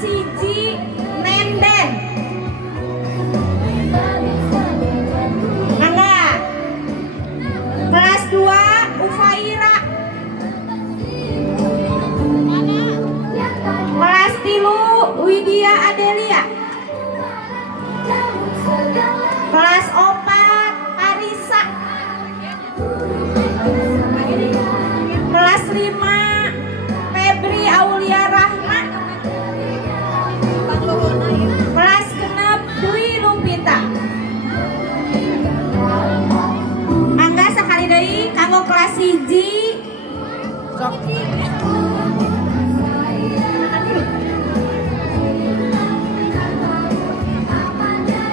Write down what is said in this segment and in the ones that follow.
kelas 1 Nenden. Mangga. Kelas 2 Ufaira. Kelas 3 Widya Adelia. Kelas 4 Arisa. Kelas 5 Febri Aulia Rahma. Kelas 6 Dwi Lumpita. Mangga sakali deui kanggo kelas 1 sok.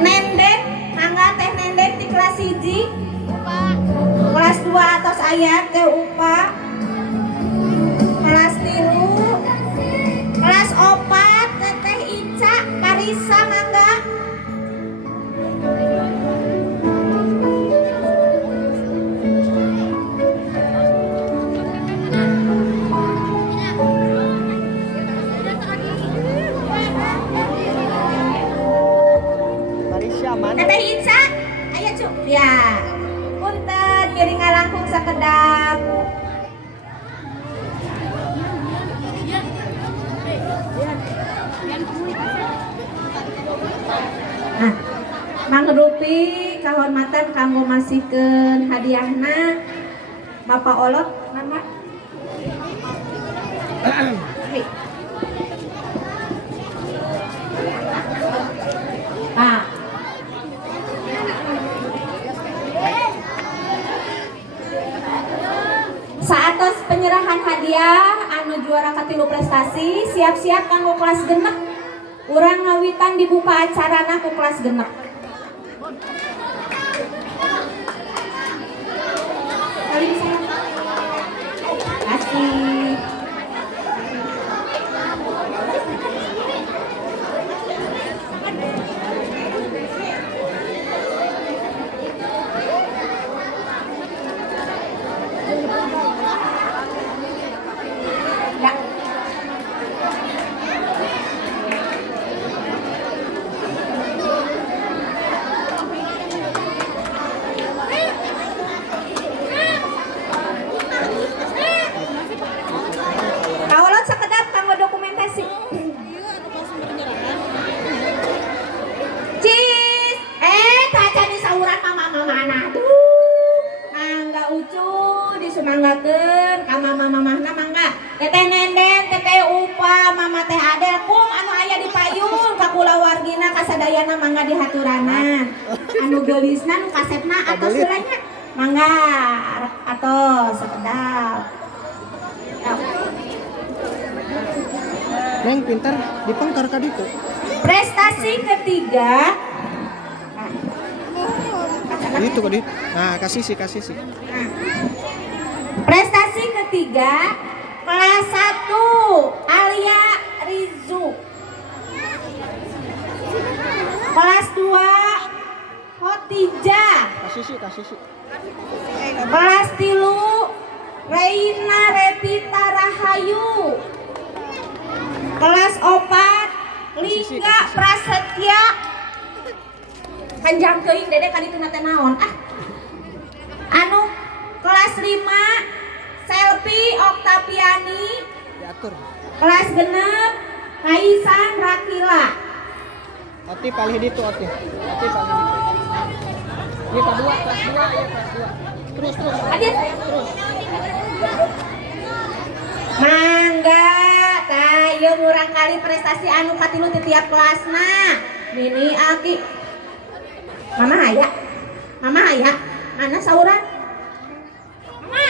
Nenden, mangga teh Nenden di kelas 1. Kelas 2 atas ayat teh Upa. Kelas 3 kelas 4 teteh Ica Karisa mangga. Teteh Ica aya cu ya punten miring ngalangkung sakedap. Nah, mangrupi kahormatan kanggo masihkeun hadiahna Bapak Olot mangga. Nah, saatos penyerahan hadiah anu juara katilu prestasi siap-siap kanggo kelas genep. Urang ngawitan dibuka acarana ku kelas genep. Kasih. Manggakeun ka mama-mamahna mangga. Teteh Nenden, teteh Upa, mama teh Adel kum anu aya di payung ka kulawargina kasadayana mangga dihaturanan. Anu geulisna nu kasepna atos heulanya. Mangga atos sakedap. Neng pintar dipengkar ka ditu. Prestasi ketiga. Itu kok dit. Nah, kasih sih. Prestasi ketiga kelas 1 Alia Rizu. Kelas 2 Hotija. Kasih sih. Kelas 3 Reina Revita Rahayu. Kelas 4 Lingga Prasetya. Panjang teuing dede ka ditu teh naon anu kelas 5 Selfie Oktaviani. Diatur. Kelas genep Kaisan Rakila. Oti palih ditu oti. Oti palih ditu. Ini kelas 2 ya kelas 2. Terus. Adit. Terus. Mangga tayo murang kali prestasi anu katilu ti tiap kelasna. Nini Aki. Mama aya. Mana sauran? Mama.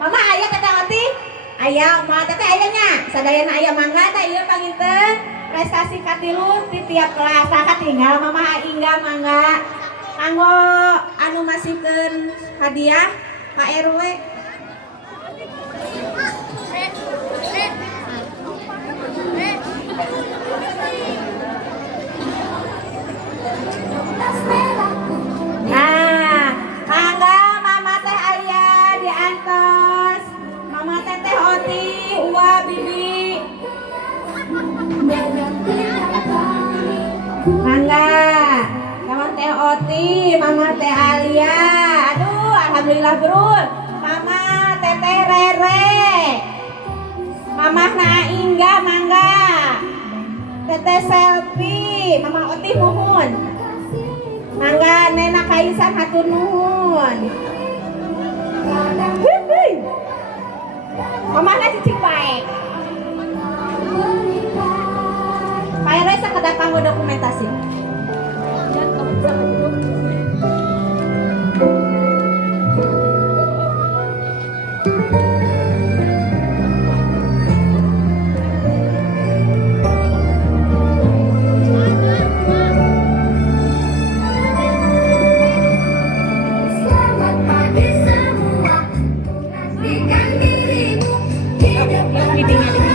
Mama aya teteh Oti? Aya, mah teteh ayanya. Sadayana aya mangga teh ieu panginten prestasi katilu ti tiap kelas. Tah tinggal mama Ingga mangga. Kanggo anu masihkeun hadiah Pak RW. Nah, mangga mama teh Alia diantos. Mama teteh Oti, Uwa Bibi Oti, Mama Teh Alia. Aduh, alhamdulillah Brul. Mama Teteh Rere. Mama Naingga mangga. Teteh Selfie, Mama Oti nuhun. Mangga Nena Kaisan hatur nuhun. Mama na cicing baik. Pak Rere sekedar kanggo dokumentasi. Selamat pagi semua, pastikan dirimu hidup